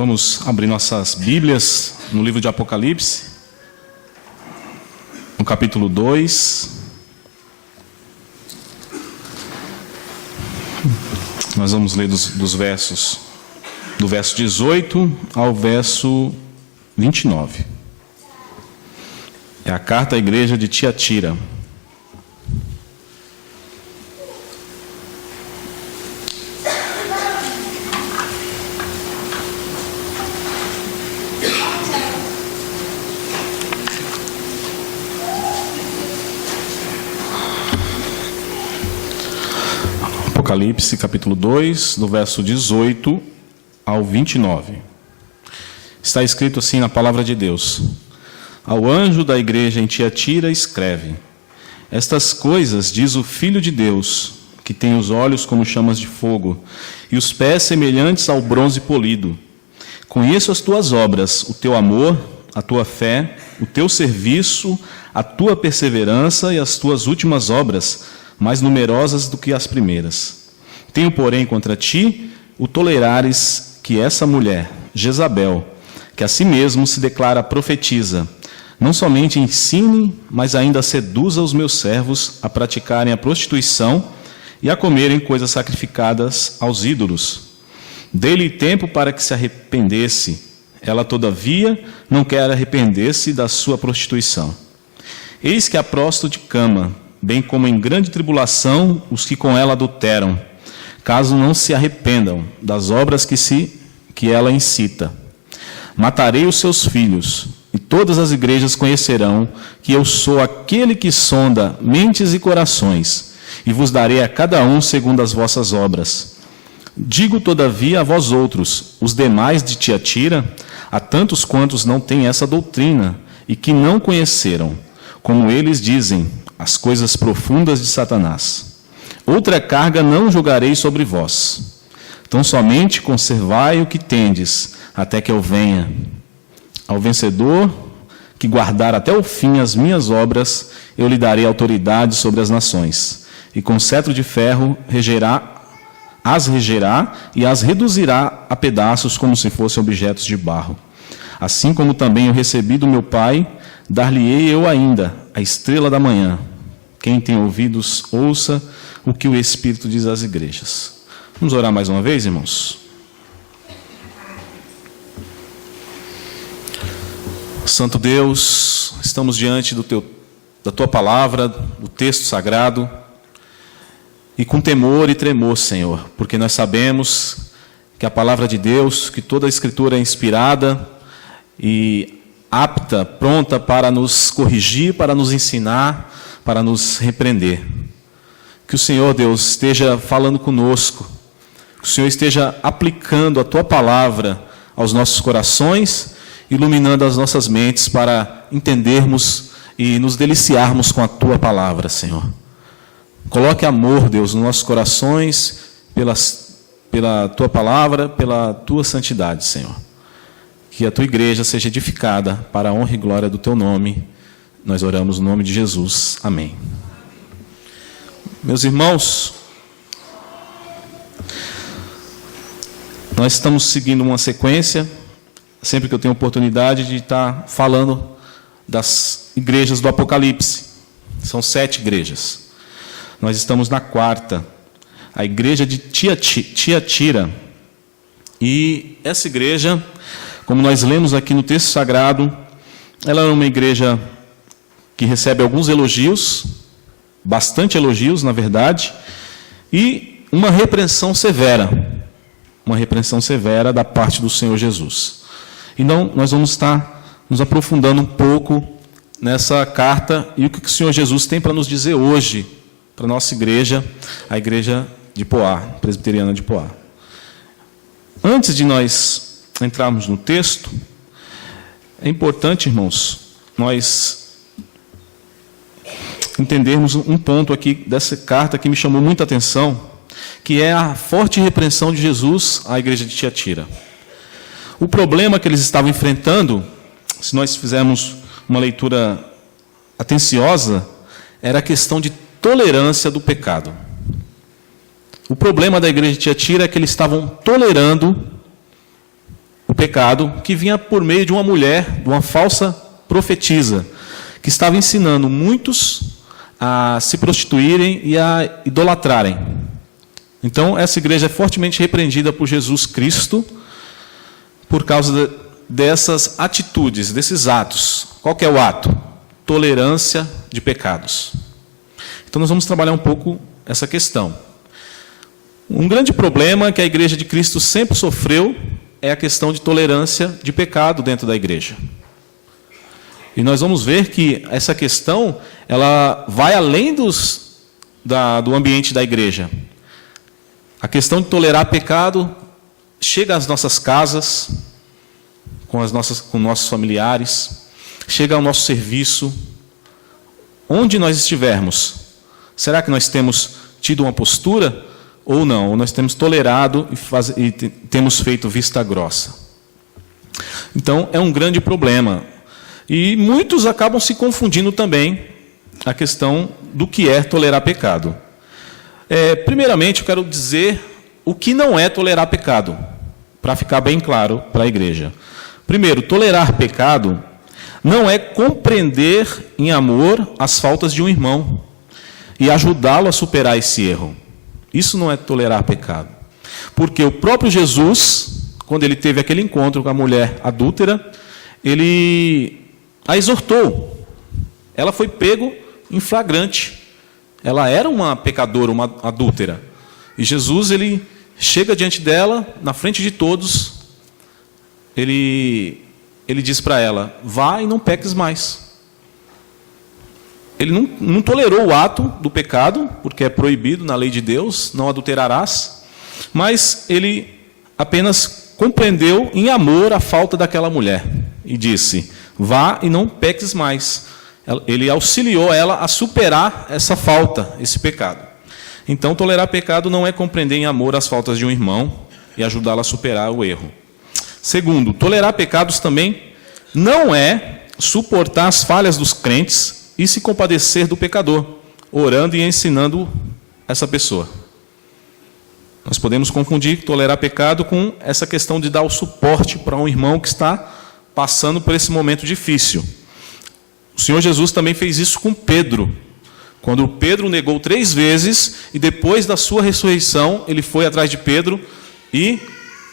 Vamos abrir nossas Bíblias no livro de Apocalipse, no capítulo 2. Nós vamos ler do verso 18 ao verso 29. É a carta à igreja de Tiatira. Apocalipse, capítulo 2, do verso 18 ao 29. Está escrito assim na palavra de Deus: Ao anjo da igreja em Tiatira escreve: Estas coisas diz o Filho de Deus, que tem os olhos como chamas de fogo e os pés semelhantes ao bronze polido. Conheço as tuas obras, o teu amor, a tua fé, o teu serviço, a tua perseverança e as tuas últimas obras, mais numerosas do que as primeiras. Tenho, porém, contra ti o tolerares que essa mulher, Jezabel, que a si mesmo se declara profetiza, não somente ensine, mas ainda seduza os meus servos a praticarem a prostituição e a comerem coisas sacrificadas aos ídolos. Dei-lhe tempo para que se arrependesse. Ela, todavia, não quer arrepender-se da sua prostituição. Eis que a prosto de cama, bem como em grande tribulação os que com ela adulteram, caso não se arrependam das obras que ela incita. Matarei os seus filhos, e todas as igrejas conhecerão que eu sou aquele que sonda mentes e corações, e vos darei a cada um segundo as vossas obras. Digo, todavia, a vós outros, os demais de Tiatira, a tantos quantos não têm essa doutrina, e que não conheceram, como eles dizem, as coisas profundas de Satanás. Outra carga não jogarei sobre vós. Tão somente conservai o que tendes, até que eu venha. Ao vencedor, que guardar até o fim as minhas obras, eu lhe darei autoridade sobre as nações. E com cetro de ferro as regerá e as reduzirá a pedaços como se fossem objetos de barro. Assim como também eu recebi do meu Pai, dar-lhe-ei eu ainda a estrela da manhã. Quem tem ouvidos, ouça o que o Espírito diz às igrejas. Vamos orar mais uma vez, irmãos? Santo Deus, estamos diante da Tua palavra, do texto sagrado, e com temor e tremor, Senhor, porque nós sabemos que a palavra de Deus, que toda a Escritura é inspirada e apta, pronta para nos corrigir, para nos ensinar, para nos repreender. Que o Senhor, Deus, esteja falando conosco, que o Senhor esteja aplicando a Tua palavra aos nossos corações, iluminando as nossas mentes para entendermos e nos deliciarmos com a Tua palavra, Senhor. Coloque amor, Deus, nos nossos corações, pela Tua palavra, pela Tua santidade, Senhor. Que a Tua igreja seja edificada para a honra e glória do Teu nome. Nós oramos no nome de Jesus. Amém. Meus irmãos, nós estamos seguindo uma sequência, sempre que eu tenho oportunidade de estar falando das igrejas do Apocalipse. São 7 igrejas. Nós estamos na 4ª, a igreja de Tiatira. E essa igreja, como nós lemos aqui no texto sagrado, ela é uma igreja que recebe alguns elogios, bastante elogios, na verdade, e uma repreensão severa da parte do Senhor Jesus. Então, nós vamos estar nos aprofundando um pouco nessa carta e o que o Senhor Jesus tem para nos dizer hoje, para a nossa igreja, a igreja de Poá, presbiteriana de Poá. Antes de nós entrarmos no texto, é importante, irmãos, nós entendermos um ponto aqui dessa carta que me chamou muita atenção, que é a forte repreensão de Jesus à igreja de Tiatira. O problema que eles estavam enfrentando, se nós fizermos uma leitura atenciosa, era a questão de tolerância do pecado. O problema da igreja de Tiatira é que eles estavam tolerando o pecado, que vinha por meio de uma mulher, de uma falsa profetisa, que estava ensinando muitos a se prostituírem e a idolatrarem. Então, essa igreja é fortemente repreendida por Jesus Cristo por causa dessas atitudes, desses atos. Qual que é o ato? Tolerância de pecados. Então, nós vamos trabalhar um pouco essa questão. Um grande problema que a igreja de Cristo sempre sofreu é a questão de tolerância de pecado dentro da igreja. E nós vamos ver que essa questão ela vai além do ambiente da igreja. A questão de tolerar pecado chega às nossas casas, com nossos familiares, chega ao nosso serviço, onde nós estivermos. Será que nós temos tido uma postura ou não? Ou nós temos tolerado e temos feito vista grossa? Então, é um grande problema. E muitos acabam se confundindo também a questão do que é tolerar pecado. Primeiramente, eu quero dizer o que não é tolerar pecado, para ficar bem claro para a igreja. Primeiro, tolerar pecado não é compreender em amor as faltas de um irmão e ajudá-lo a superar esse erro. Isso não é tolerar pecado. Porque o próprio Jesus, quando ele teve aquele encontro com a mulher adúltera, ele a exortou. Ela foi pego em flagrante. Ela era uma pecadora, uma adúltera. E Jesus, ele chega diante dela, na frente de todos, ele diz para ela, vá e não peques mais. Ele não tolerou o ato do pecado, porque é proibido na lei de Deus, não adulterarás, mas ele apenas compreendeu em amor a falta daquela mulher e disse, vá e não peques mais. Ele auxiliou ela a superar essa falta, esse pecado. Então, tolerar pecado não é compreender em amor as faltas de um irmão e ajudá-lo a superar o erro. Segundo, tolerar pecados também não é suportar as falhas dos crentes e se compadecer do pecador, orando e ensinando essa pessoa. Nós podemos confundir tolerar pecado com essa questão de dar o suporte para um irmão que está passando por esse momento difícil. O Senhor Jesus também fez isso com Pedro. Quando Pedro negou 3 vezes, e depois da sua ressurreição, ele foi atrás de Pedro e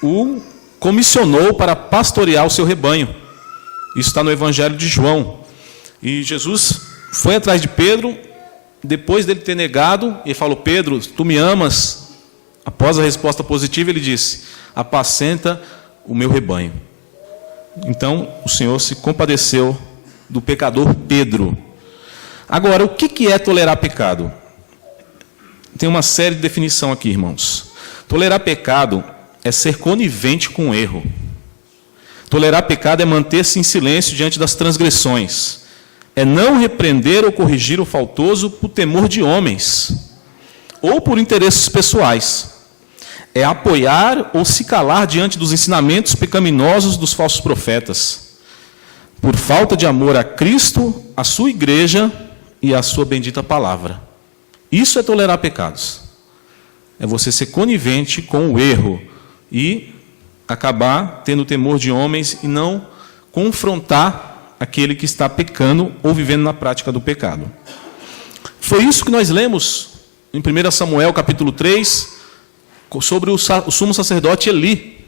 o comissionou para pastorear o seu rebanho. Isso está no Evangelho de João. E Jesus foi atrás de Pedro, depois dele ter negado, e falou, Pedro, tu me amas? Após a resposta positiva, ele disse, apacenta o meu rebanho. Então, o Senhor se compadeceu do pecador Pedro. Agora, o que é tolerar pecado? Tem uma série de definição aqui, irmãos. Tolerar pecado é ser conivente com o erro. Tolerar pecado é manter-se em silêncio diante das transgressões. É não repreender ou corrigir o faltoso por temor de homens ou por interesses pessoais. É apoiar ou se calar diante dos ensinamentos pecaminosos dos falsos profetas, por falta de amor a Cristo, a sua igreja e a sua bendita palavra. Isso é tolerar pecados. É você ser conivente com o erro e acabar tendo temor de homens e não confrontar aquele que está pecando ou vivendo na prática do pecado. Foi isso que nós lemos em 1 Samuel capítulo 3, sobre o sumo sacerdote Eli,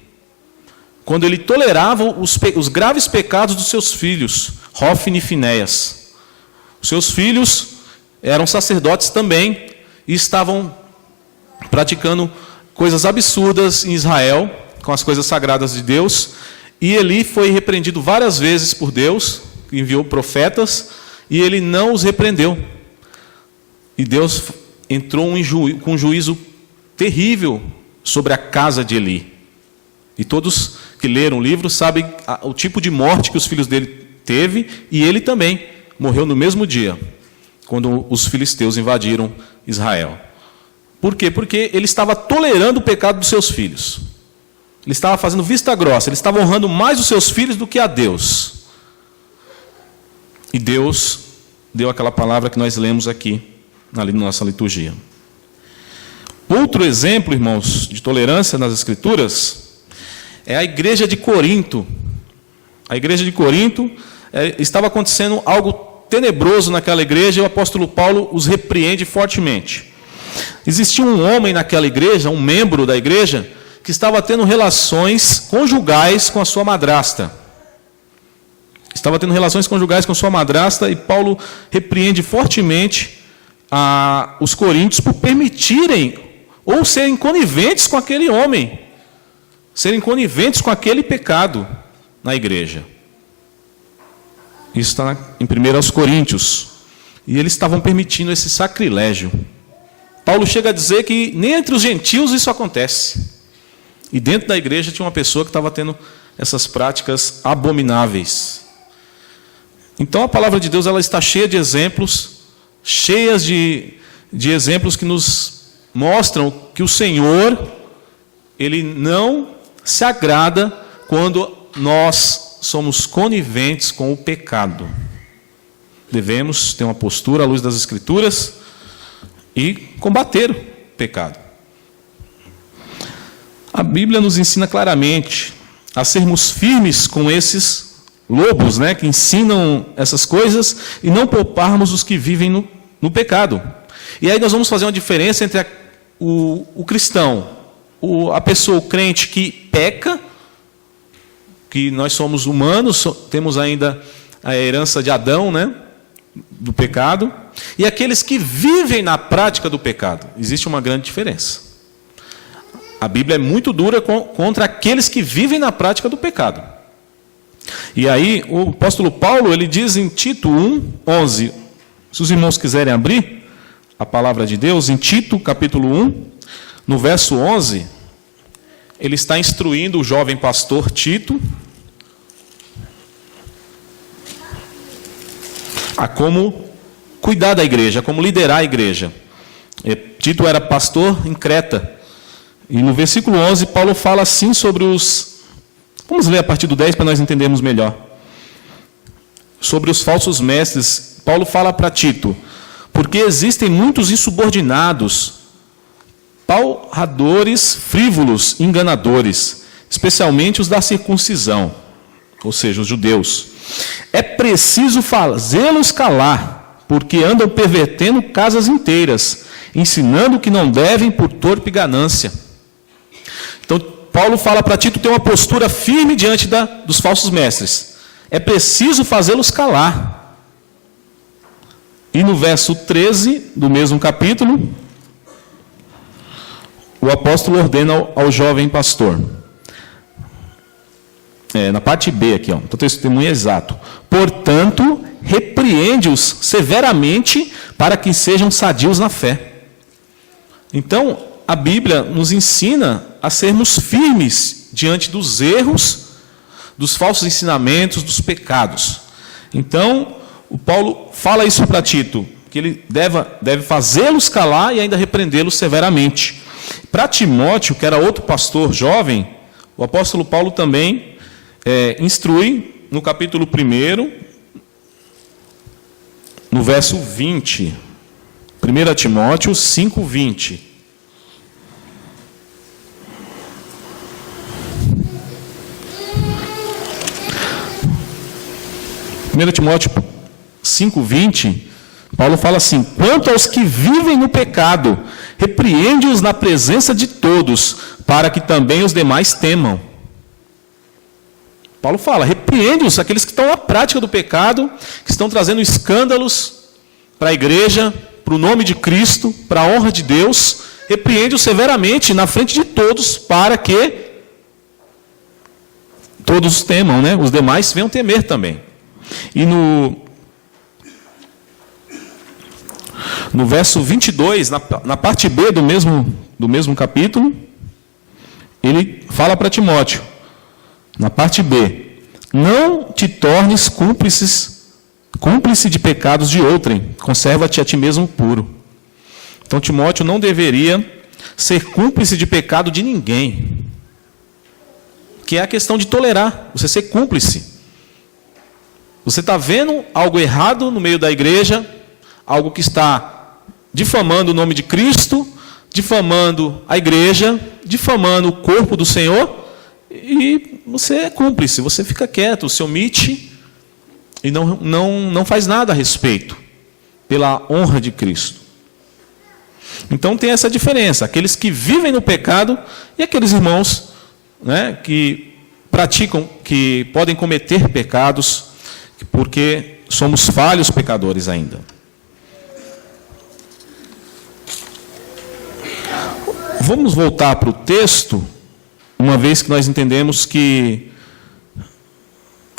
quando ele tolerava os graves pecados dos seus filhos, Hofni e Finéias. Os seus filhos eram sacerdotes também e estavam praticando coisas absurdas em Israel, com as coisas sagradas de Deus, e Eli foi repreendido várias vezes por Deus, enviou profetas, e ele não os repreendeu. E Deus entrou com um juízo terrível sobre a casa de Eli. E todos que leram o livro sabem o tipo de morte que os filhos dele teve, e ele também morreu no mesmo dia, quando os filisteus invadiram Israel. Por quê? Porque ele estava tolerando o pecado dos seus filhos. Ele estava fazendo vista grossa, ele estava honrando mais os seus filhos do que a Deus. E Deus deu aquela palavra que nós lemos aqui, ali na nossa liturgia. Outro exemplo, irmãos, de tolerância nas Escrituras, é a igreja de Corinto. A igreja de Corinto, estava acontecendo algo tenebroso naquela igreja, e o apóstolo Paulo os repreende fortemente. Existia um homem naquela igreja, um membro da igreja, que estava tendo relações conjugais com a sua madrasta. Estava tendo relações conjugais com sua madrasta, e Paulo repreende fortemente os coríntios por permitirem ou serem coniventes com aquele homem, serem coniventes com aquele pecado na igreja. Isso está em 1 Coríntios. E eles estavam permitindo esse sacrilégio. Paulo chega a dizer que nem entre os gentios isso acontece. E dentro da igreja tinha uma pessoa que estava tendo essas práticas abomináveis. Então a palavra de Deus, ela está cheia de exemplos, cheias de exemplos que nos mostram que o Senhor, Ele não se agrada quando nós somos coniventes com o pecado. Devemos ter uma postura à luz das Escrituras e combater o pecado. A Bíblia nos ensina claramente a sermos firmes com esses lobos, que ensinam essas coisas, e não pouparmos os que vivem no pecado. E aí nós vamos fazer uma diferença entre o cristão, a pessoa, o crente que peca, que nós somos humanos, temos ainda a herança de Adão, do pecado, e aqueles que vivem na prática do pecado. Existe uma grande diferença. A Bíblia é muito dura contra aqueles que vivem na prática do pecado. E aí o apóstolo Paulo, ele diz em Tito 1:11, se os irmãos quiserem abrir a palavra de Deus, em Tito capítulo 1, no verso 11, ele está instruindo o jovem pastor Tito a como cuidar da igreja, como liderar a igreja. Tito era pastor em Creta. E no versículo 11, Paulo fala assim sobre os... Vamos ler a partir do 10 para nós entendermos melhor. Sobre os falsos mestres, Paulo fala para Tito: porque existem muitos insubordinados, palradores, frívolos, enganadores, especialmente os da circuncisão, ou seja, os judeus. É preciso fazê-los calar, porque andam pervertendo casas inteiras, ensinando o que não devem por torpe ganância. Então, Paulo fala para Tito ter uma postura firme diante dos falsos mestres. É preciso fazê-los calar. E no verso 13 do mesmo capítulo, o apóstolo ordena ao jovem pastor. Na parte B aqui, o testemunho é exato. Portanto, repreende-os severamente para que sejam sadios na fé. Então, a Bíblia nos ensina a sermos firmes diante dos erros, dos falsos ensinamentos, dos pecados. Então, o Paulo fala isso para Tito, que ele deve fazê-los calar e ainda repreendê-los severamente. Para Timóteo, que era outro pastor jovem, o apóstolo Paulo também instrui no capítulo 1, no verso 20. 1 Timóteo 5:20. 1 Timóteo 5:20, Paulo fala assim: quanto aos que vivem no pecado, repreende-os na presença de todos, para que também os demais temam. Paulo fala, repreende-os, aqueles que estão na prática do pecado, que estão trazendo escândalos para a igreja, para o nome de Cristo, para a honra de Deus, repreende-os severamente na frente de todos, para que todos temam, os demais venham temer também. E no verso 22, na parte B do mesmo capítulo, ele fala para Timóteo, na parte B: não te tornes cúmplice de pecados de outrem, conserva-te a ti mesmo puro. Então Timóteo não deveria ser cúmplice de pecado de ninguém, que é a questão de tolerar, você ser cúmplice. Você está vendo algo errado no meio da igreja, algo que está difamando o nome de Cristo, difamando a igreja, difamando o corpo do Senhor, e você é cúmplice, você fica quieto, se omite e não faz nada a respeito, pela honra de Cristo. Então tem essa diferença, aqueles que vivem no pecado e aqueles irmãos, né, que praticam, que podem cometer pecados, porque somos falhos pecadores ainda. Vamos voltar para o texto, uma vez que nós entendemos que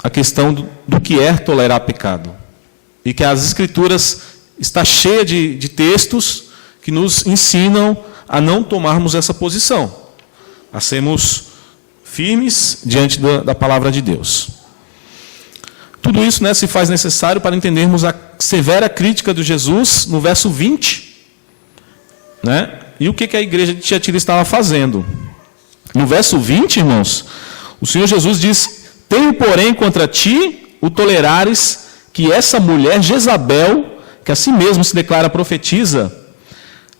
a questão do que é tolerar pecado. E que as Escrituras está cheia de textos que nos ensinam a não tomarmos essa posição, a sermos firmes diante da palavra de Deus. Tudo isso, né, se faz necessário para entendermos a severa crítica de Jesus no verso 20. Né? E o que a igreja de Tiatira estava fazendo? No verso 20, irmãos, o Senhor Jesus diz: tenho, porém, contra ti o tolerares que essa mulher Jezabel, que a si mesma se declara profetisa,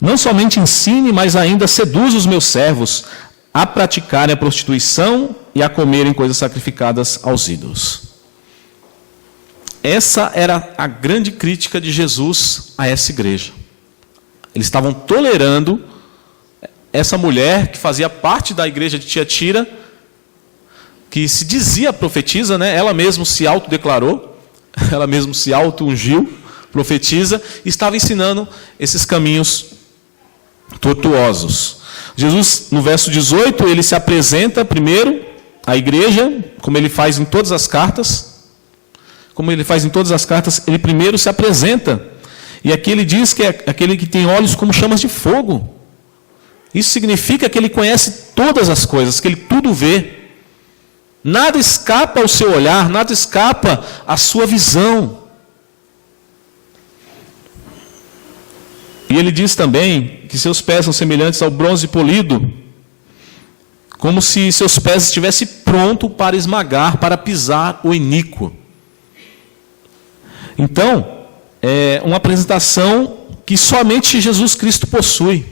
não somente ensine, mas ainda seduz os meus servos a praticarem a prostituição e a comerem coisas sacrificadas aos ídolos. Essa era a grande crítica de Jesus a essa igreja. Eles estavam tolerando essa mulher que fazia parte da igreja de Tiatira, que se dizia profetisa, né? Ela mesma se autodeclarou, ela mesma se auto-ungiu, profetiza, e estava ensinando esses caminhos tortuosos. Jesus, no verso 18, ele se apresenta primeiro à igreja, como ele faz em todas as cartas. Como ele faz em todas as cartas, ele primeiro se apresenta. E aqui ele diz que é aquele que tem olhos como chamas de fogo. Isso significa que ele conhece todas as coisas, que ele tudo vê. Nada escapa ao seu olhar, nada escapa à sua visão. E ele diz também que seus pés são semelhantes ao bronze polido, como se seus pés estivessem prontos para esmagar, para pisar o iníquo. Então, é uma apresentação que somente Jesus Cristo possui.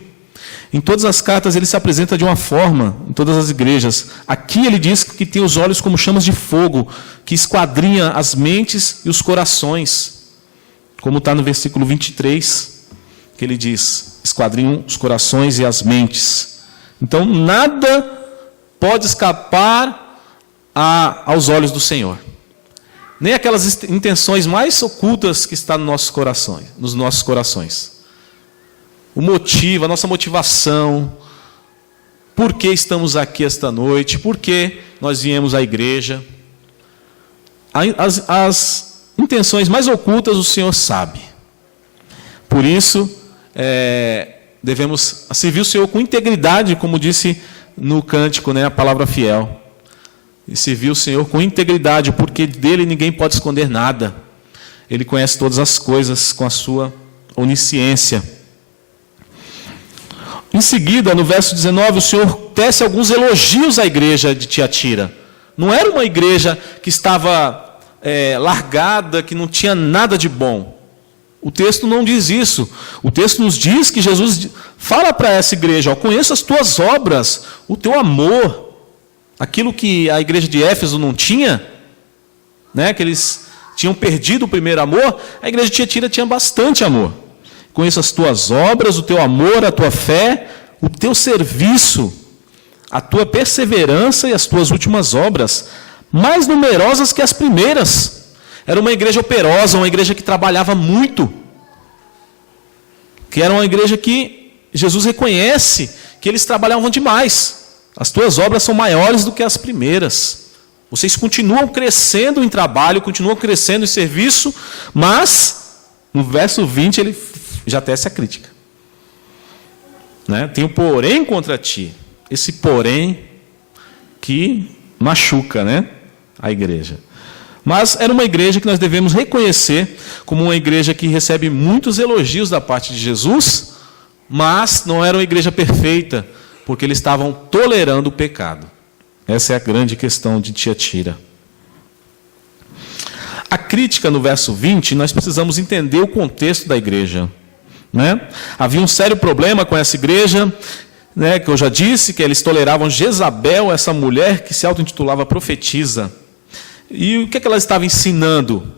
Em todas as cartas ele se apresenta de uma forma, em todas as igrejas. Aqui ele diz que tem os olhos como chamas de fogo, que esquadrinha as mentes e os corações. Como está no versículo 23, que ele diz: esquadrinham os corações e as mentes. Então nada pode escapar aos olhos do Senhor. Nem aquelas intenções mais ocultas que estão nos nossos corações. O motivo, a nossa motivação, por que estamos aqui esta noite, por que nós viemos à igreja. As intenções mais ocultas o Senhor sabe. Por isso, devemos servir o Senhor com integridade, como disse no cântico, né, a palavra fiel. E servir o Senhor com integridade, porque dele ninguém pode esconder nada. Ele conhece todas as coisas com a sua onisciência. Em seguida, no verso 19, o Senhor tece alguns elogios à igreja de Tiatira. Não era uma igreja que estava largada, que não tinha nada de bom. O texto não diz isso. O texto nos diz que Jesus fala para essa igreja: conheço as tuas obras, o teu amor. Aquilo que a igreja de Éfeso não tinha, né, que eles tinham perdido o primeiro amor, a igreja de Tiatira tinha bastante amor. Conheço as tuas obras, o teu amor, a tua fé, o teu serviço, a tua perseverança e as tuas últimas obras, mais numerosas que as primeiras. Era uma igreja operosa, uma igreja que trabalhava muito, que era uma igreja que Jesus reconhece que eles trabalhavam demais. As tuas obras são maiores do que as primeiras. Vocês continuam crescendo em trabalho, continuam crescendo em serviço, mas no verso 20 ele já tece a crítica. Né? Tenho porém contra ti. Esse porém que machuca, né, a igreja. Mas era uma igreja que nós devemos reconhecer como uma igreja que recebe muitos elogios da parte de Jesus, mas não era uma igreja perfeita, porque eles estavam tolerando o pecado. Essa é a grande questão de Tiatira. A crítica no verso 20, nós precisamos entender o contexto da igreja. Né? Havia um sério problema com essa igreja, né, que eu já disse, que eles toleravam Jezabel, essa mulher que se auto-intitulava profetisa. E o que ela estava ensinando?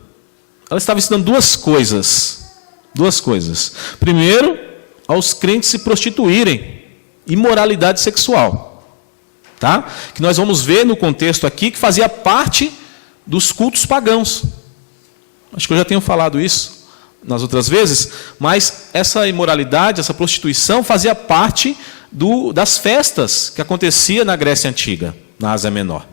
Ela estava ensinando duas coisas. Primeiro, aos crentes se prostituírem, imoralidade sexual. Tá? Que nós vamos ver no contexto aqui que fazia parte dos cultos pagãos. Acho que eu já tenho falado isso nas outras vezes, mas essa imoralidade, essa prostituição fazia parte das festas que acontecia na Grécia Antiga, na Ásia Menor.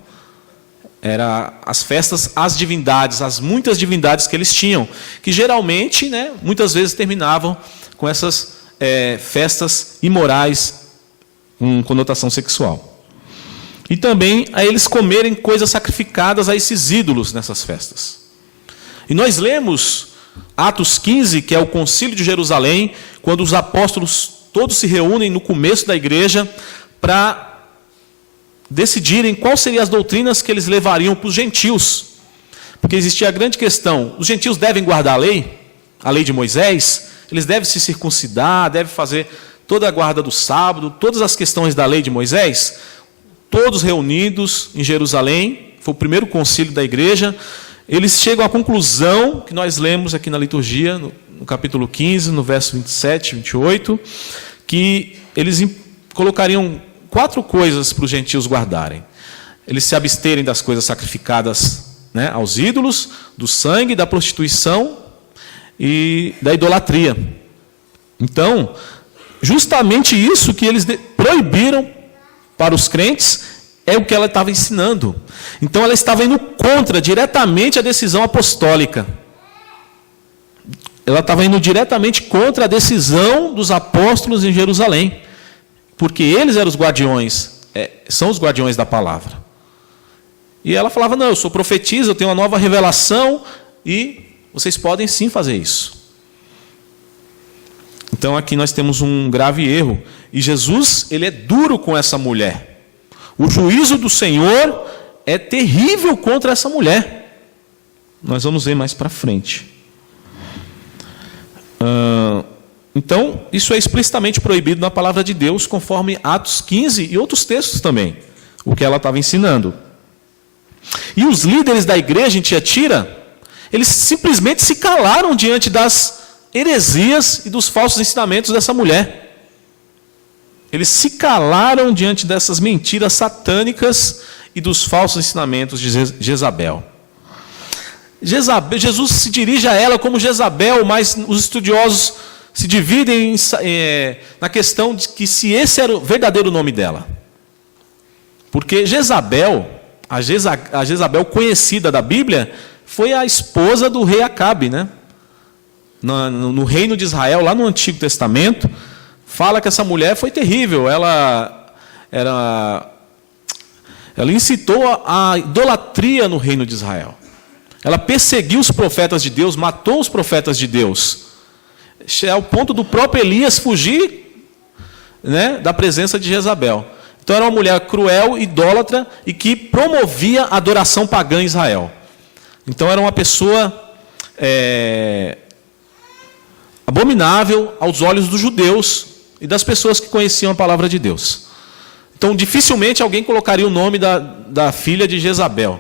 Eram as festas às divindades, as muitas divindades que eles tinham, que geralmente, né, muitas vezes terminavam com essas festas imorais com conotação sexual. E também a eles comerem coisas sacrificadas a esses ídolos nessas festas. E nós lemos Atos 15, que é o Concílio de Jerusalém, quando os apóstolos todos se reúnem no começo da igreja para decidirem quais seriam as doutrinas que eles levariam para os gentios. Porque existia a grande questão: os gentios devem guardar a lei de Moisés, eles devem se circuncidar, devem fazer toda a guarda do sábado, todas as questões da lei de Moisés. Todos reunidos em Jerusalém, foi o primeiro concílio da igreja. Eles chegam à conclusão, que nós lemos aqui na liturgia, no capítulo 15, no verso 27 e 28, que eles colocariam 4 coisas para os gentios guardarem. Eles se absterem das coisas sacrificadas, né, aos ídolos, do sangue, da prostituição e da idolatria. Então, justamente isso que eles proibiram para os crentes é o que ela estava ensinando. Então ela estava indo contra diretamente a decisão apostólica. Ela estava indo diretamente contra a decisão dos apóstolos em Jerusalém. Porque eles eram os guardiões, são os guardiões da palavra. E ela falava: não, eu sou profetisa, eu tenho uma nova revelação e vocês podem sim fazer isso. Então aqui nós temos um grave erro. E Jesus, ele é duro com essa mulher. O juízo do Senhor é terrível contra essa mulher. Nós vamos ver mais para frente. Então, isso é explicitamente proibido na palavra de Deus, conforme Atos 15 e outros textos também, o que ela estava ensinando. E os líderes da igreja em Tiatira, eles simplesmente se calaram diante das heresias e dos falsos ensinamentos dessa mulher. Eles se calaram diante dessas mentiras satânicas e dos falsos ensinamentos de Jezabel. Jesus se dirige a ela como Jezabel, mas os estudiosos se dividem na questão de que se esse era o verdadeiro nome dela. Porque Jezabel, a Jezabel conhecida da Bíblia, foi a esposa do rei Acabe, né? No reino de Israel, lá no Antigo Testamento, fala que essa mulher foi terrível. Ela incitou a idolatria no reino de Israel. Ela perseguiu os profetas de Deus, matou os profetas de Deus, ao ponto do próprio Elias fugir, né, da presença de Jezabel. Então era uma mulher cruel, idólatra e que promovia a adoração pagã em Israel. Então era uma pessoa abominável aos olhos dos judeus e das pessoas que conheciam a palavra de Deus. Então dificilmente alguém colocaria o nome da filha de Jezabel.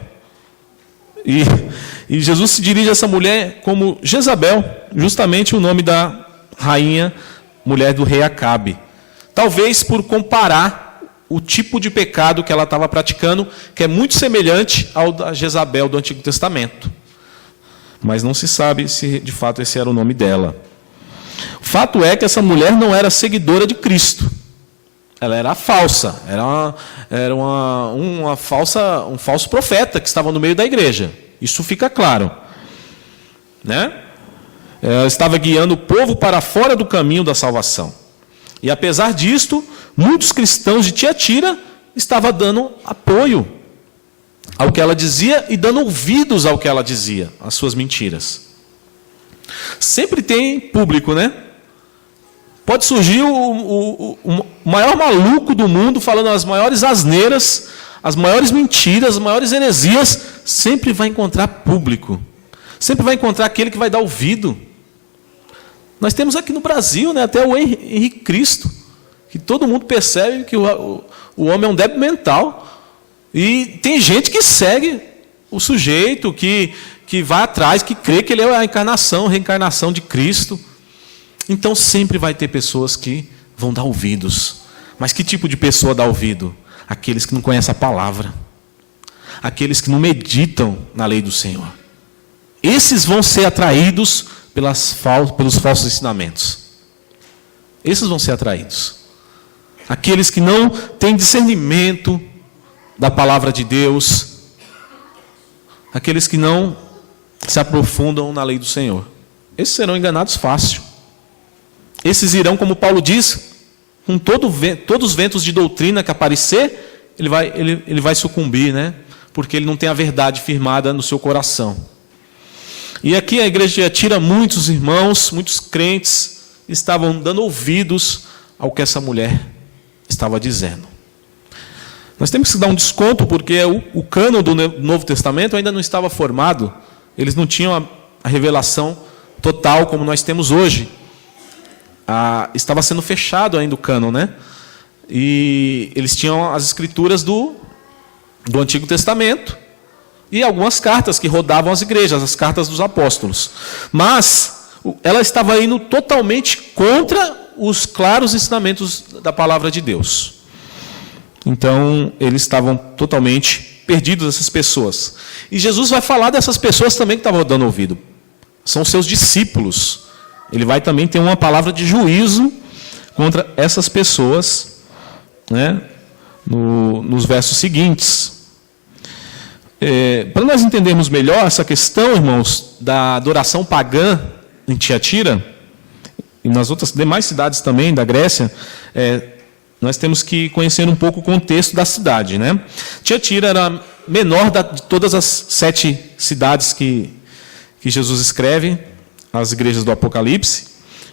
E Jesus se dirige a essa mulher como Jezabel, justamente o nome da rainha, mulher do rei Acabe. Talvez por comparar o tipo de pecado que ela estava praticando, que é muito semelhante ao da Jezabel do Antigo Testamento. Mas não se sabe se de fato esse era o nome dela. O fato é que essa mulher não era seguidora de Cristo. Ela era falsa, era um falso profeta que estava no meio da igreja. Isso fica claro, né? Ela estava guiando o povo para fora do caminho da salvação. E apesar disto, muitos cristãos de Tiatira estavam dando apoio ao que ela dizia e dando ouvidos ao que ela dizia, às suas mentiras. Sempre tem público, né? Pode surgir o maior maluco do mundo falando as maiores asneiras, as maiores mentiras, as maiores heresias. Sempre vai encontrar público. Sempre vai encontrar aquele que vai dar ouvido. Nós temos aqui no Brasil, né, até o Henrique Cristo, que todo mundo percebe que o homem é um débil mental. E tem gente que segue o sujeito, que vai atrás, que crê que ele é a reencarnação de Cristo. Então sempre vai ter pessoas que vão dar ouvidos. Mas que tipo de pessoa dá ouvido? Aqueles que não conhecem a palavra. Aqueles que não meditam na lei do Senhor. Esses vão ser atraídos pelos falsos ensinamentos. Esses vão ser atraídos. Aqueles que não têm discernimento da palavra de Deus. Aqueles que não se aprofundam na lei do Senhor. Esses serão enganados fácil. Esses irão, como Paulo diz, com todos os ventos de doutrina que aparecer, ele vai sucumbir, né? Porque ele não tem a verdade firmada no seu coração. E aqui a igreja tira muitos irmãos, muitos crentes, estavam dando ouvidos ao que essa mulher estava dizendo. Nós temos que dar um desconto, porque o cânon do Novo Testamento ainda não estava formado. Eles não tinham a revelação total como nós temos hoje. Estava sendo fechado ainda o cânon, né? E eles tinham as escrituras do Antigo Testamento e algumas cartas que rodavam as igrejas, as cartas dos apóstolos. Mas ela estava indo totalmente contra os claros ensinamentos da palavra de Deus. Então, eles estavam totalmente perdidos, essas pessoas. E Jesus vai falar dessas pessoas também que estavam dando ouvido. São seus discípulos. Ele vai também ter uma palavra de juízo contra essas pessoas, né, nos versos seguintes. Para nós entendermos melhor essa questão, irmãos, da adoração pagã em Tiatira, e nas outras demais cidades também da Grécia, nós temos que conhecer um pouco o contexto da cidade, né? Tiatira era a menor de todas as 7 cidades que Jesus escreve, as igrejas do Apocalipse.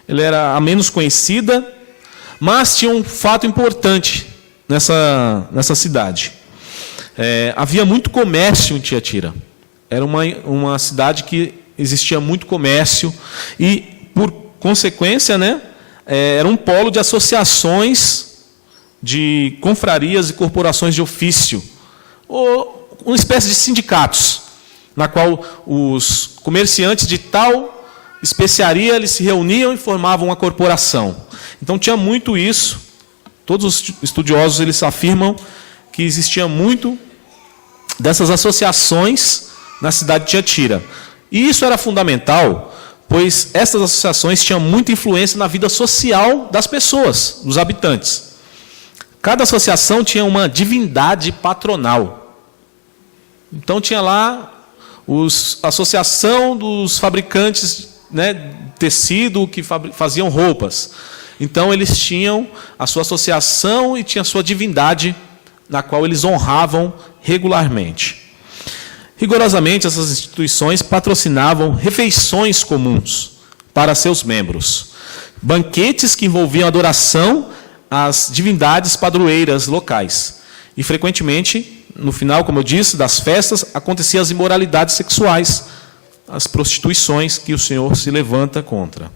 Ela era a menos conhecida, mas tinha um fato importante nessa cidade. Havia muito comércio em Tiatira. Era uma cidade que existia muito comércio e, por consequência, né, era um polo de associações, de confrarias e corporações de ofício, ou uma espécie de sindicatos, na qual os comerciantes de tal especiaria eles se reuniam e formavam uma corporação. Então tinha muito isso. Todos os estudiosos eles afirmam que existia muito dessas associações na cidade de Tiatira. E isso era fundamental, pois essas associações tinham muita influência na vida social das pessoas, dos habitantes. Cada associação tinha uma divindade patronal. Então tinha lá a associação dos fabricantes, né, de tecido que faziam roupas. Então eles tinham a sua associação e tinha a sua divindade, na qual eles honravam regularmente. Rigorosamente, essas instituições patrocinavam refeições comuns para seus membros, banquetes que envolviam adoração às divindades padroeiras locais. E, frequentemente, no final, como eu disse, das festas, aconteciam as imoralidades sexuais, as prostituições que o Senhor se levanta contra.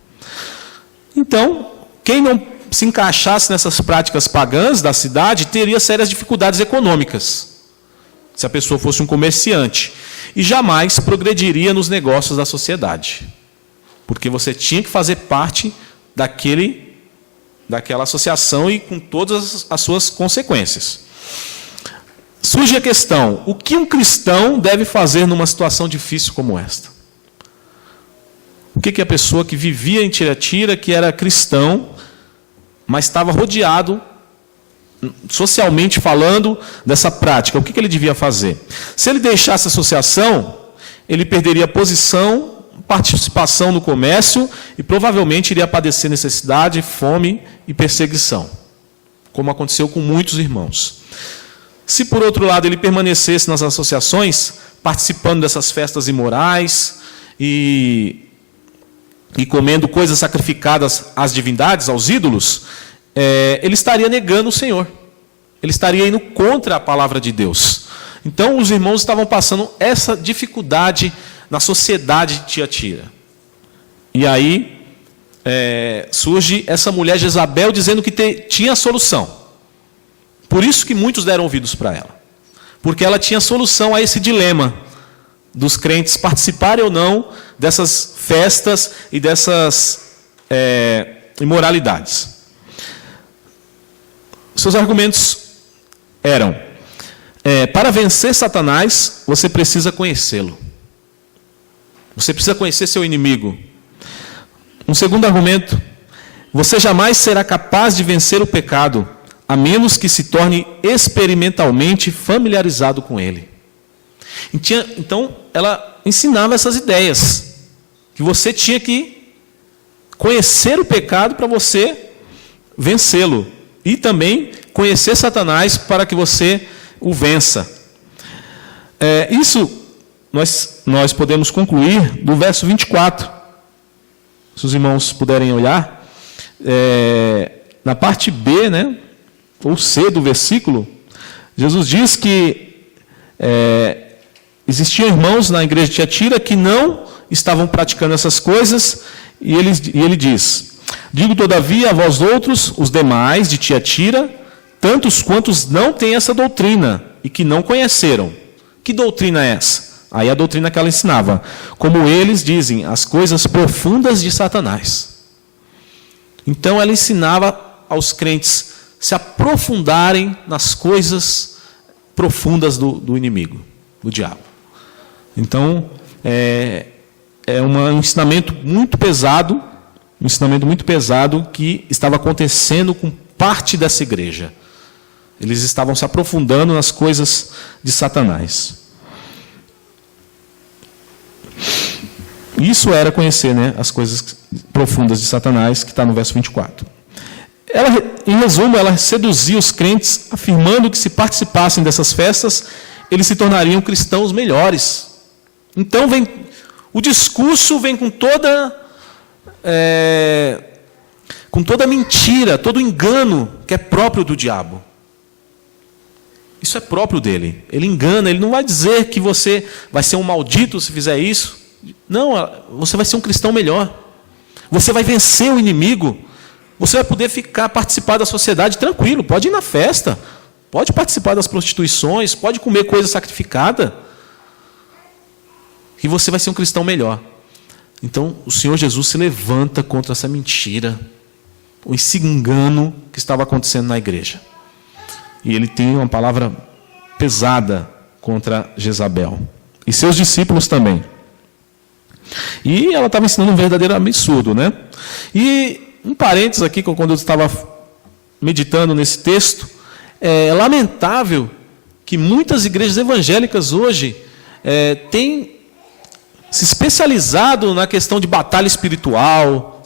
Então, quem não se encaixasse nessas práticas pagãs da cidade teria sérias dificuldades econômicas, se a pessoa fosse um comerciante, e jamais progrediria nos negócios da sociedade, porque você tinha que fazer parte daquela associação e com todas as suas consequências. Surge a questão: o que um cristão deve fazer numa situação difícil como esta? O que a pessoa que vivia em Tiatira, que era cristão, mas estava rodeado, socialmente falando, dessa prática, o que ele devia fazer? Se ele deixasse a associação, ele perderia posição, participação no comércio e provavelmente iria padecer necessidade, fome e perseguição, como aconteceu com muitos irmãos. Se, por outro lado, ele permanecesse nas associações, participando dessas festas imorais e comendo coisas sacrificadas às divindades, aos ídolos, ele estaria negando o Senhor. Ele estaria indo contra a palavra de Deus. Então, os irmãos estavam passando essa dificuldade na sociedade de Tiatira. E aí, surge essa mulher Jezabel dizendo que tinha a solução. Por isso que muitos deram ouvidos para ela. Porque ela tinha solução a esse dilema dos crentes participarem ou não dessas festas e dessas imoralidades. Seus argumentos eram: para vencer Satanás, você precisa conhecê-lo. Você precisa conhecer seu inimigo. Um segundo argumento: você jamais será capaz de vencer o pecado, a menos que se torne experimentalmente familiarizado com ele. Então, ela ensinava essas ideias, que você tinha que conhecer o pecado para você vencê-lo, e também conhecer Satanás para que você o vença. Isso nós podemos concluir do verso 24. Se os irmãos puderem olhar, na parte B, né, ou C do versículo, Jesus diz que existiam irmãos na igreja de Tiatira que não estavam praticando essas coisas, e ele diz: digo todavia a vós outros, os demais de Tiatira, tantos quantos não têm essa doutrina e que não conheceram. Que doutrina é essa? Aí a doutrina que ela ensinava: como eles dizem, as coisas profundas de Satanás. Então ela ensinava aos crentes se aprofundarem nas coisas profundas do inimigo, do diabo. Então é um ensinamento muito pesado, que estava acontecendo com parte dessa igreja. Eles estavam se aprofundando nas coisas de Satanás. Isso era conhecer, né, as coisas profundas de Satanás, que está no verso 24. Em resumo, ela seduzia os crentes, afirmando que se participassem dessas festas, eles se tornariam cristãos melhores. Então, o discurso vem com toda mentira, todo engano que é próprio do diabo. Isso é próprio dele. Ele engana, ele não vai dizer que você vai ser um maldito se fizer isso. Não, você vai ser um cristão melhor. Você vai vencer o inimigo. Você vai poder participar da sociedade tranquilo. Pode ir na festa, pode participar das prostituições, pode comer coisa sacrificada. E você vai ser um cristão melhor. Então, o Senhor Jesus se levanta contra essa mentira, esse engano que estava acontecendo na igreja. E ele tem uma palavra pesada contra Jezabel. E seus discípulos também. E ela estava ensinando um verdadeiro absurdo, né? E um parênteses aqui, quando eu estava meditando nesse texto, é lamentável que muitas igrejas evangélicas hoje têm se especializado na questão de batalha espiritual,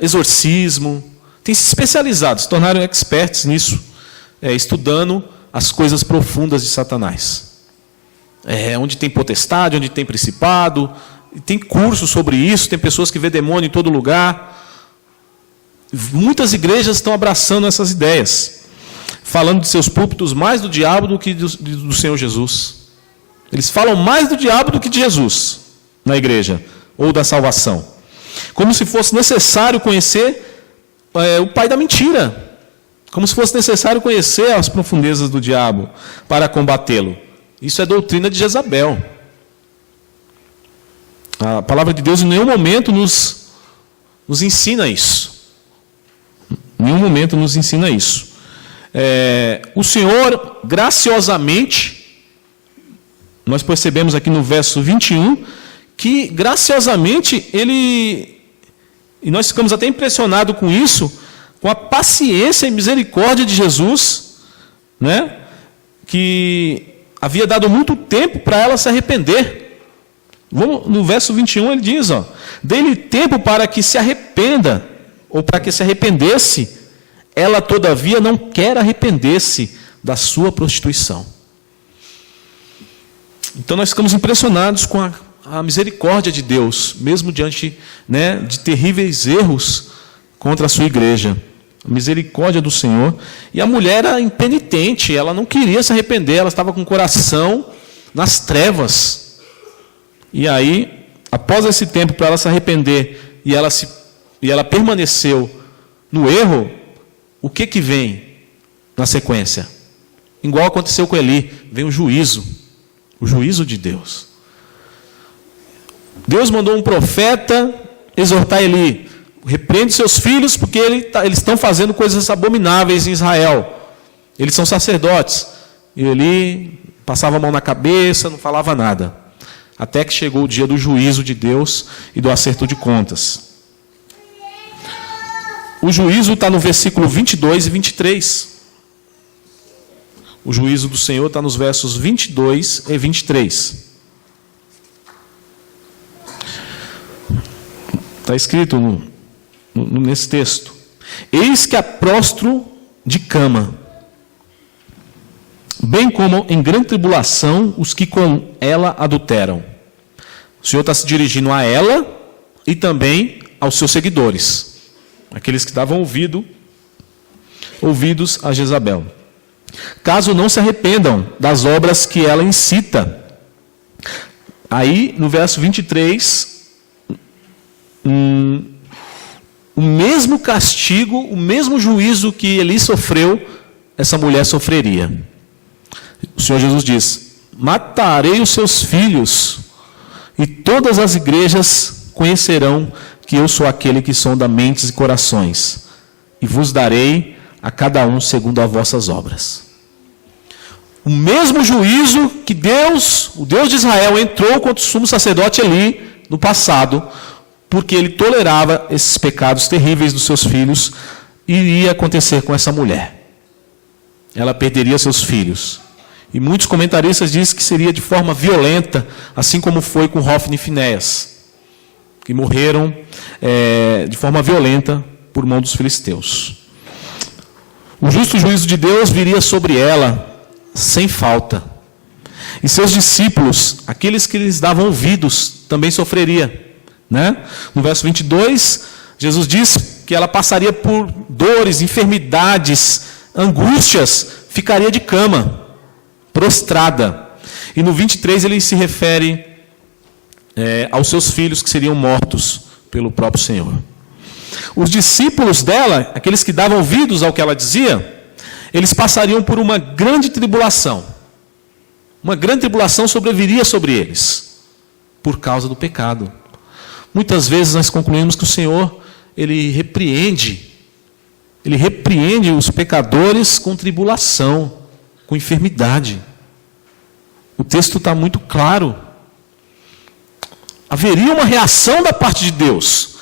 exorcismo, têm se especializado, se tornaram experts nisso, estudando as coisas profundas de Satanás. Onde tem potestade, onde tem principado, tem curso sobre isso, tem pessoas que vê demônio em todo lugar. Muitas igrejas estão abraçando essas ideias, falando de seus púlpitos mais do diabo do que do Senhor Jesus. Eles falam mais do diabo do que de Jesus na igreja, ou da salvação. Como se fosse necessário conhecer o pai da mentira. Como se fosse necessário conhecer as profundezas do diabo para combatê-lo. Isso é doutrina de Jezabel. A palavra de Deus em nenhum momento nos ensina isso. Em nenhum momento nos ensina isso. O Senhor, graciosamente, nós percebemos aqui no verso 21, que graciosamente e nós ficamos até impressionados com isso, com a paciência e misericórdia de Jesus, né, que havia dado muito tempo para ela se arrepender. No verso 21 ele diz, dei-lhe tempo para que se arrependa, ou para que se arrependesse, ela todavia não quer arrepender-se da sua prostituição. Então nós ficamos impressionados com a misericórdia de Deus, mesmo diante, né, de terríveis erros contra a sua igreja. A misericórdia do Senhor. E a mulher era impenitente, ela não queria se arrepender, ela estava com o coração nas trevas. E aí, após esse tempo para ela se arrepender e ela se e ela permaneceu no erro, o que vem na sequência? Igual aconteceu com Eli, vem o juízo de Deus. Deus mandou um profeta exortar Eli: repreende seus filhos, porque eles estão fazendo coisas abomináveis em Israel. Eles são sacerdotes. E Eli passava a mão na cabeça, não falava nada. Até que chegou o dia do juízo de Deus e do acerto de contas. O juízo está no versículo 22 e 23. O juízo do Senhor está nos versos 22 e 23. Está escrito nesse texto: eis que aprostro de cama, bem como em grande tribulação os que com ela adulteram. O Senhor está se dirigindo a ela e também aos seus seguidores, aqueles que davam ouvidos a Jezabel. Caso não se arrependam das obras que ela incita. Aí, no verso 23, o mesmo castigo, o mesmo juízo que Eli sofreu, essa mulher sofreria. O Senhor Jesus diz: matarei os seus filhos, e todas as igrejas conhecerão que eu sou aquele que sonda mentes e corações, e vos darei a cada um segundo as vossas obras. O mesmo juízo que Deus, o Deus de Israel, entrou contra o sumo sacerdote Eli no passado, porque ele tolerava esses pecados terríveis dos seus filhos, iria acontecer com essa mulher. Ela perderia seus filhos. E muitos comentaristas dizem que seria de forma violenta, assim como foi com Hofni e Finéias, que morreram de forma violenta por mão dos filisteus. O justo juízo de Deus viria sobre ela sem falta. E seus discípulos, aqueles que lhes davam ouvidos, também sofreria. No verso 22, Jesus diz que ela passaria por dores, enfermidades, angústias, ficaria de cama, prostrada. E no 23 ele se refere aos seus filhos que seriam mortos pelo próprio Senhor. Os discípulos dela, aqueles que davam ouvidos ao que ela dizia, eles passariam por uma grande tribulação. Uma grande tribulação sobreviria sobre eles, por causa do pecado. Muitas vezes nós concluímos que o Senhor, Ele repreende os pecadores com tribulação, com enfermidade. O texto está muito claro. Haveria uma reação da parte de Deus.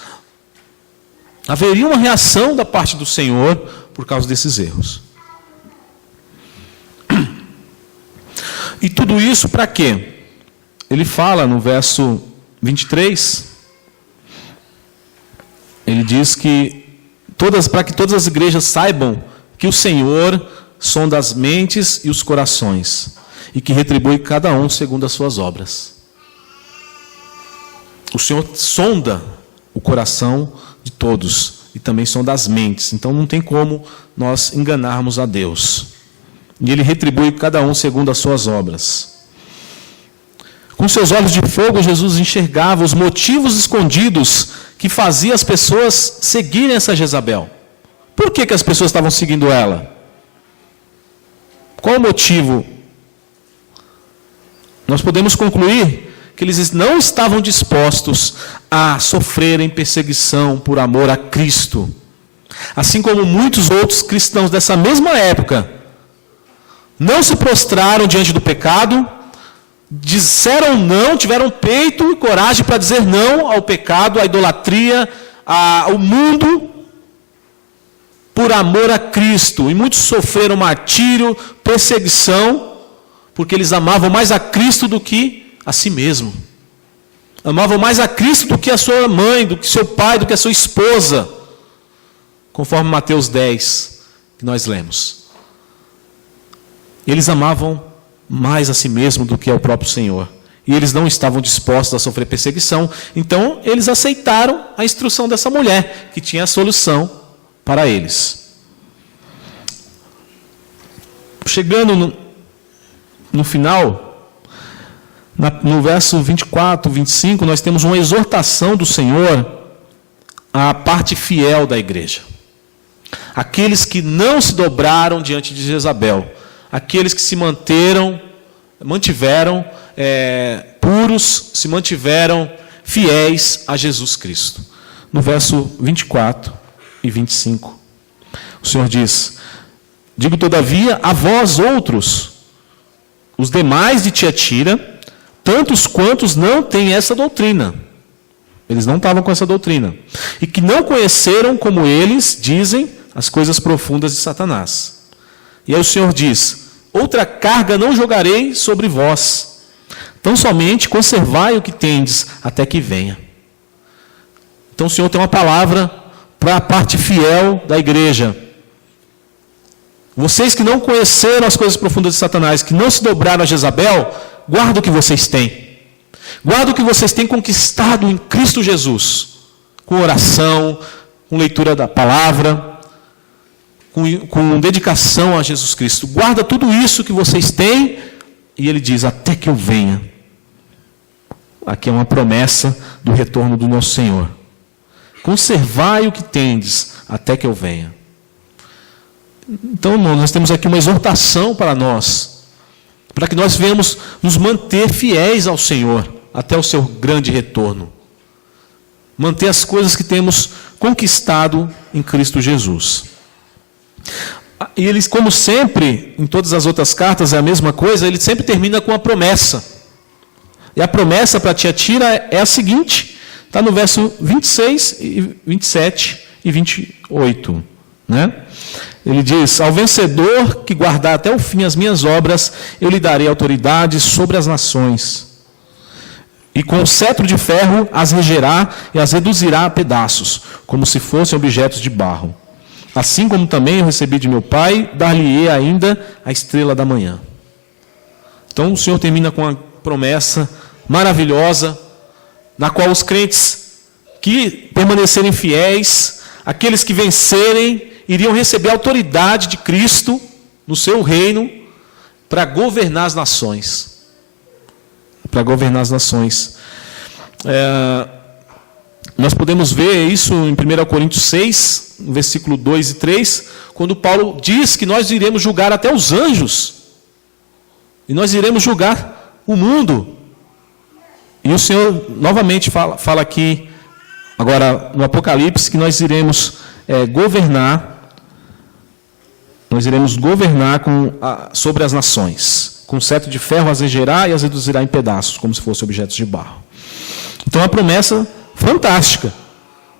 Haveria uma reação da parte do Senhor por causa desses erros. E tudo isso para quê? Ele fala no verso 23, ele diz que para que todas as igrejas saibam que o Senhor sonda as mentes e os corações, e que retribui cada um segundo as suas obras. O Senhor sonda o coração de todos, e também sonda as mentes. Então não tem como nós enganarmos a Deus. E Ele retribui cada um segundo as suas obras. Com seus olhos de fogo, Jesus enxergava os motivos escondidos que faziam as pessoas seguirem essa Jezabel. Por que as pessoas estavam seguindo ela? Qual o motivo? Nós podemos concluir que eles não estavam dispostos a sofrerem perseguição por amor a Cristo. Assim como muitos outros cristãos dessa mesma época não se prostraram diante do pecado, disseram não, tiveram peito e coragem para dizer não ao pecado, à idolatria, ao mundo, por amor a Cristo. E muitos sofreram martírio, perseguição, porque eles amavam mais a Cristo do que a si mesmo. Amavam mais a Cristo do que a sua mãe, do que seu pai, do que a sua esposa. Conforme Mateus 10, que nós lemos. Eles amavam mais a si mesmo do que ao próprio Senhor. E eles não estavam dispostos a sofrer perseguição. Então, eles aceitaram a instrução dessa mulher, que tinha a solução para eles. Chegando no final, no verso 24, 25, nós temos uma exortação do Senhor a parte fiel da igreja. Aqueles que não se dobraram diante de Jezabel. Aqueles que se mantiveram puros, se mantiveram fiéis a Jesus Cristo. No verso 24 e 25, o Senhor diz: digo todavia a vós outros, os demais de Tiatira, tantos quantos não têm essa doutrina. Eles não estavam com essa doutrina. E que não conheceram, como eles dizem, as coisas profundas de Satanás. E aí o Senhor diz: outra carga não jogarei sobre vós, tão somente conservai o que tendes até que venha. Então o Senhor tem uma palavra para a parte fiel da igreja. Vocês que não conheceram as coisas profundas de Satanás, que não se dobraram a Jezabel, guarda o que vocês têm. Guarda o que vocês têm conquistado em Cristo Jesus, com oração, com leitura da palavra, com dedicação a Jesus Cristo. Guarda tudo isso que vocês têm, e ele diz: até que eu venha. Aqui é uma promessa do retorno do nosso Senhor. Conservai o que tendes, até que eu venha. Então, irmãos, nós temos aqui uma exortação para nós, para que nós venhamos nos manter fiéis ao Senhor, até o seu grande retorno. Manter as coisas que temos conquistado em Cristo Jesus. E eles, como sempre, em todas as outras cartas é a mesma coisa, ele sempre termina com a promessa. E a promessa para Tiatira é a seguinte, está no verso 26, 27 e 28. Né? Ele diz: ao vencedor que guardar até o fim as minhas obras, eu lhe darei autoridade sobre as nações. E com o cetro de ferro as regerá e as reduzirá a pedaços, como se fossem objetos de barro. Assim como também eu recebi de meu Pai, dar-lhe-ei ainda a estrela da manhã. Então o Senhor termina com uma promessa maravilhosa, na qual os crentes que permanecerem fiéis, aqueles que vencerem, iriam receber a autoridade de Cristo no seu reino para governar as nações. Para governar as nações. Nós podemos ver isso em 1 Coríntios 6, no versículo 2 e 3, quando Paulo diz que nós iremos julgar até os anjos. E nós iremos julgar o mundo. E o Senhor novamente fala aqui, agora no Apocalipse, que nós iremos governar sobre as nações. Com cetro de ferro as regerá e as reduzirá em pedaços, como se fossem objetos de barro. Então, é uma promessa fantástica.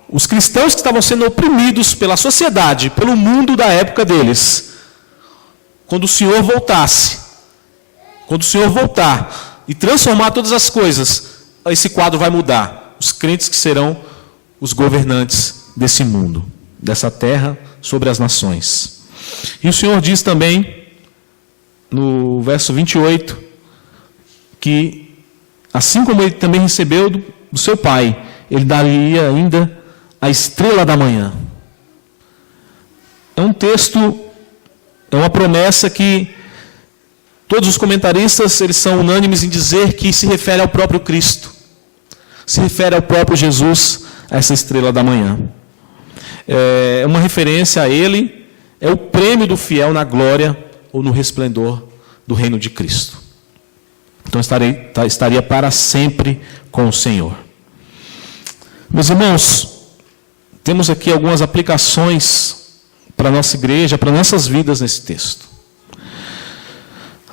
Os cristãos que estavam sendo oprimidos pela sociedade, pelo mundo da época deles, quando o Senhor voltar e transformar todas as coisas, esse quadro vai mudar. Os crentes que serão os governantes desse mundo, dessa terra, sobre as nações. E o Senhor diz também, no verso 28, que assim como ele também recebeu do seu Pai, ele daria ainda a estrela da manhã. É um texto, é uma promessa que todos os comentaristas eles são unânimes em dizer que se refere ao próprio Cristo, se refere ao próprio Jesus, a essa estrela da manhã. É uma referência a ele, é o prêmio do fiel na glória ou no resplendor do reino de Cristo. Então estaria para sempre com o Senhor. Meus irmãos, temos aqui algumas aplicações para a nossa igreja, para nossas vidas nesse texto.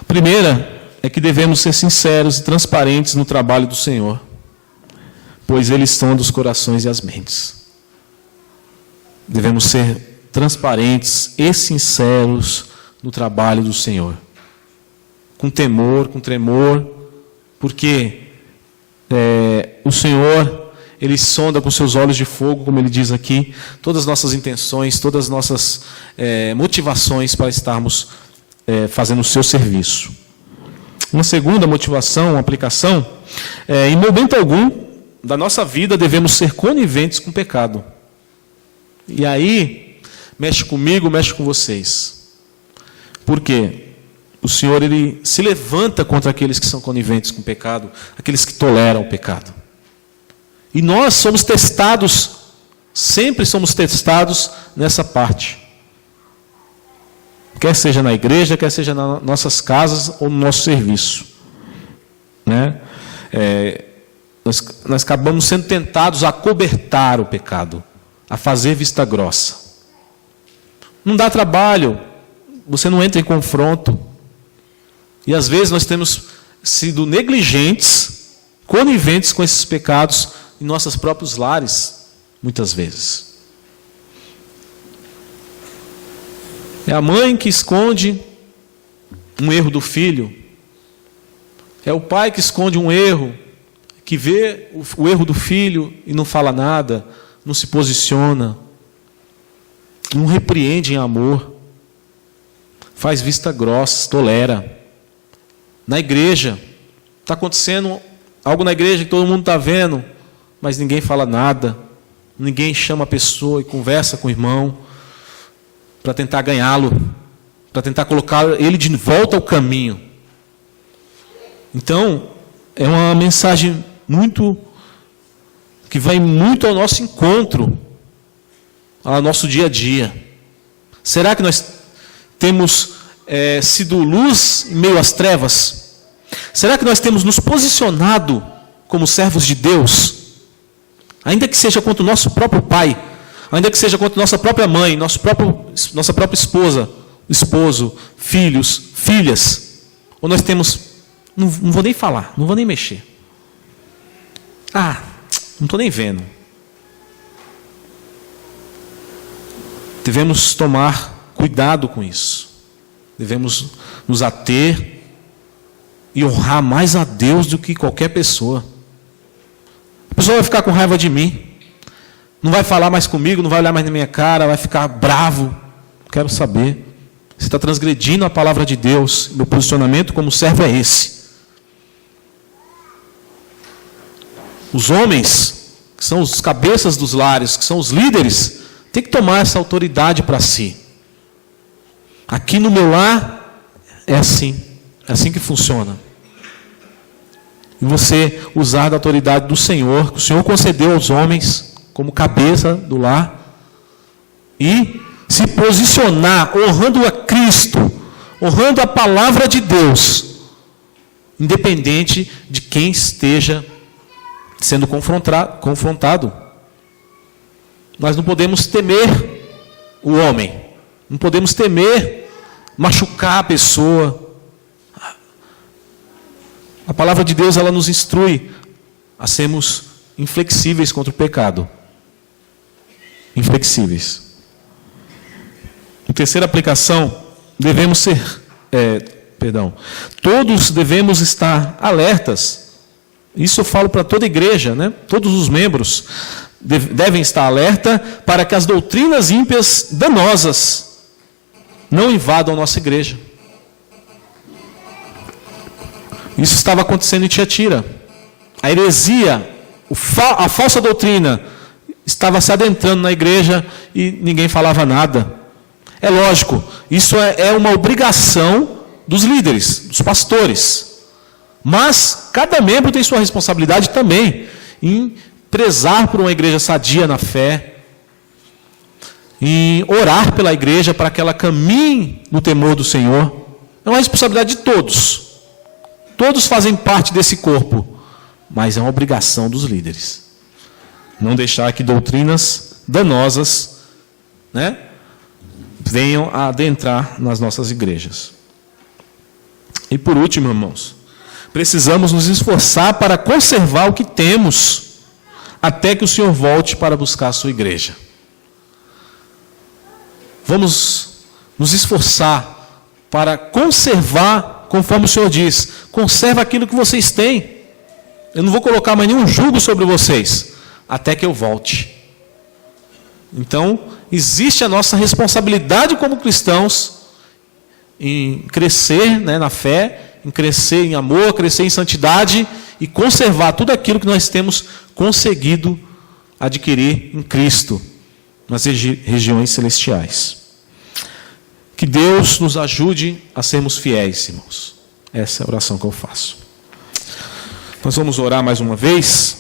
A primeira é que devemos ser sinceros e transparentes no trabalho do Senhor, pois Ele sonda os corações e as mentes. Devemos ser transparentes e sinceros no trabalho do Senhor, com temor, com tremor, porque o Senhor, Ele sonda com seus olhos de fogo, como Ele diz aqui, todas as nossas intenções, todas as nossas motivações para estarmos fazendo o seu serviço. Uma segunda motivação, uma aplicação, em momento algum da nossa vida devemos ser coniventes com o pecado. E aí, mexe comigo, mexe com vocês. Por quê? O Senhor, Ele se levanta contra aqueles que são coniventes com o pecado, aqueles que toleram o pecado. E nós somos testados Sempre somos testados nessa parte. Quer seja na igreja, quer seja nas nossas casas ou no nosso serviço. Né? Nós acabamos sendo tentados a acobertar o pecado, a fazer vista grossa. Não dá trabalho, você não entra em confronto. E às vezes nós temos sido negligentes, coniventes com esses pecados em nossos próprios lares, muitas vezes. É a mãe que esconde um erro do filho. É o pai que esconde um erro, que vê o erro do filho e não fala nada, não se posiciona, não repreende em amor, faz vista grossa, tolera. Na igreja, está acontecendo algo na igreja que todo mundo está vendo, mas ninguém fala nada, ninguém chama a pessoa e conversa com o irmão para tentar ganhá-lo, para tentar colocar ele de volta ao caminho. Então, é uma mensagem que vai muito ao nosso encontro, ao nosso dia a dia. Será que nós temos sido luz em meio às trevas? Será que nós temos nos posicionado como servos de Deus? Ainda que seja contra o nosso próprio pai, ainda que seja contra nossa própria mãe, nossa própria esposa, esposo, filhos, filhas. Ou nós temos, não vou nem falar, não vou nem mexer. Não estou nem vendo. Devemos tomar cuidado com isso. Devemos nos ater e honrar mais a Deus do que qualquer pessoa. A pessoa vai ficar com raiva de mim, não vai falar mais comigo, não vai olhar mais na minha cara, vai ficar bravo. Quero saber. Você está transgredindo a palavra de Deus. Meu posicionamento como servo é esse. Os homens, que são os cabeças dos lares, que são os líderes, têm que tomar essa autoridade para si. Aqui no meu lar é assim que funciona. E você usar da autoridade do Senhor, que o Senhor concedeu aos homens como cabeça do lar, e se posicionar honrando a Cristo, honrando a palavra de Deus, independente de quem esteja sendo confrontado. Nós não podemos temer o homem, não podemos temer machucar a pessoa. A palavra de Deus, ela nos instrui a sermos inflexíveis contra o pecado. Inflexíveis. Em terceira aplicação, todos devemos estar alertas. Isso eu falo para toda a igreja, né? Todos os membros devem estar alerta para que as doutrinas ímpias danosas não invadam a nossa igreja. Isso estava acontecendo em Tiatira. A heresia, a falsa doutrina estava se adentrando na igreja e ninguém falava nada. É lógico, isso é uma obrigação dos líderes, dos pastores. Mas cada membro tem sua responsabilidade também em prezar por uma igreja sadia na fé, em orar pela igreja para que ela caminhe no temor do Senhor. É uma responsabilidade de todos. Todos fazem parte desse corpo, mas é uma obrigação dos líderes. Não deixar que doutrinas danosas, venham a adentrar nas nossas igrejas. E por último, irmãos, precisamos nos esforçar para conservar o que temos, até que o Senhor volte para buscar a sua igreja. Vamos nos esforçar para conservar, conforme o Senhor diz, conserva aquilo que vocês têm. Eu não vou colocar mais nenhum jugo sobre vocês, até que eu volte. Então, existe a nossa responsabilidade como cristãos em crescer na fé, em crescer em amor, crescer em santidade e conservar tudo aquilo que nós temos conseguido adquirir em Cristo, nas regiões celestiais. Que Deus nos ajude a sermos fiéis, irmãos. Essa é a oração que eu faço. Nós vamos orar mais uma vez.